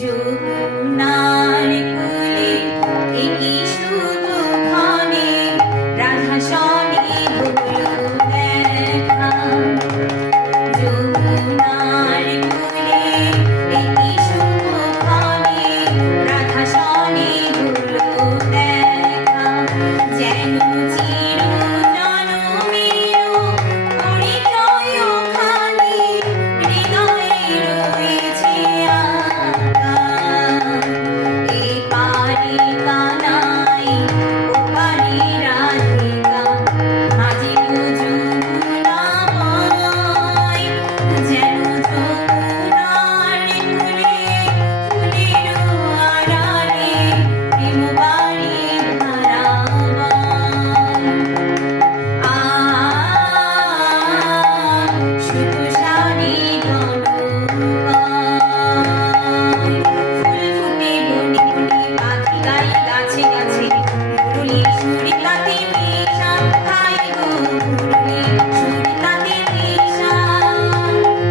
যমুনার কূলে একই শুভ ক্ষণে রাধা সনে হলো দেখা। যমুনার কূলে একই শুভ ক্ষণে রাধা সনে হলো দেখা। যেন চির জনমেরও পরিচয় খানি হৃদয়ে রয়েছে আঁকা। এপারে কানাই ওপারে রাধিকা, মাঝে যমুনাময়। যেন যমুনার কূলে ফুলের আড়ালে প্রেম বাড়ি ধারাবান। শুধু সারি গণগায়, ফুল ফুটে বনে বনে, পাখি গায় গাছে গাছে, মুরলীর সুরে তাতে মেশা, হায় গো মুরলীর সুরে তাতে মেশা।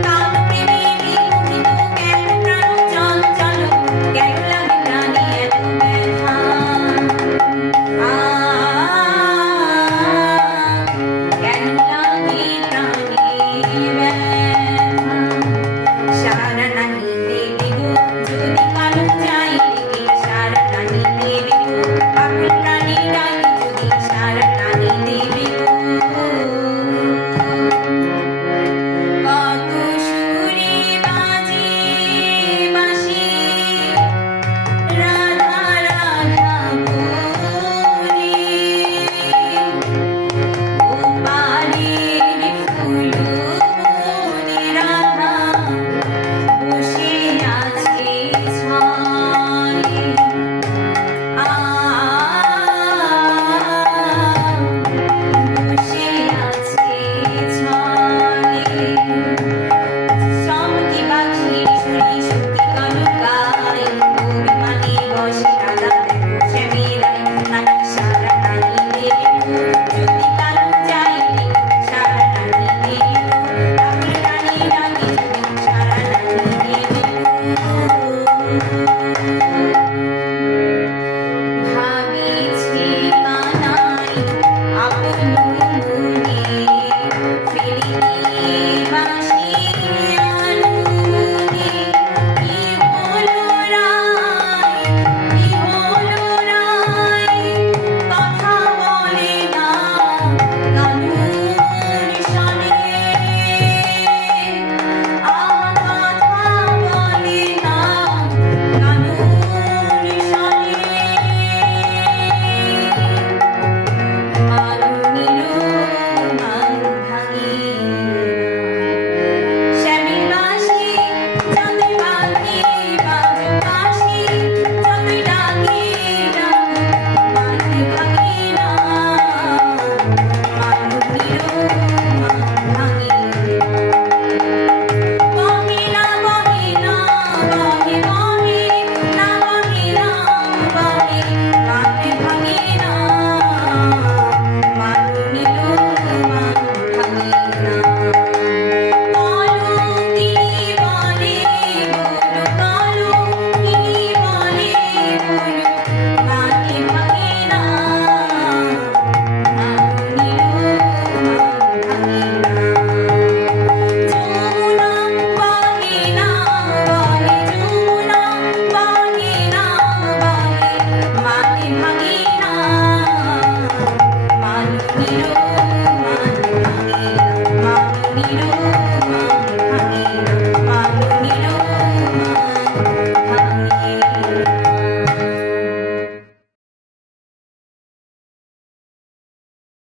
কাল প্রেমে মোহিত কেন প্রাণ চঞ্চল, কেন লাগে প্রাণে এত ব্যথা। কেন লাগে প্রাণে ব্যথা। সারা নাহিতে দেব যদি কালো যাই লেগে, সারা নাহিতে দেব পাগল প্রাণে ডাকে যদি, সারা নাহিতে দেব। কত সুরে বাজে বাঁশি রাধা রাধা বলে, ওপারের ফুল বনে রাধা বসে আছে ছলে। বসে আছে ছলে। সমকি পাখির সুরে সুখী কনকায়, অভিমানী বসে রাধা দেখো শ্যামেরায়। নাহি সারা নাহিতে দেব যদি কালো যাই লেগে, সারা নাহিতে দেব পাগল প্রাণে ডাকে যদি, সারা নাহিতে দেব। ভাবিছে কানাই আপন মনে, ফিরে নিয়ে বাঁশি আনুনে। কি হলো রায়, কি হলো রায়, কথা বলে না কানুর সনে। কথা বলে না কানুর সনে। মারুনিরো মান ভাঙে শ্যামের বাঁশি, চাঁদের বাঁকে বাজে বাঁশি, যতই ডাকে ডাকুক মান ভাঙে না। মারুনিরো মান ভাঙে বহে না, বহে না, বহে বহে না, বহে না, বহে মান ভাঙে না। মারুনিরো মান ভাঙে না। কলঙ্কিনী বলে বলো, কলঙ্কিনী বলে বলো, মান ভাঙে না। মারুনিরো মান ভাঙে না। যমুনা বহে না বহে, যমুনা বহে না বহে, মানে ভাঙে না। মারুনিরো মান ভাঙে না। মারুনিরো মান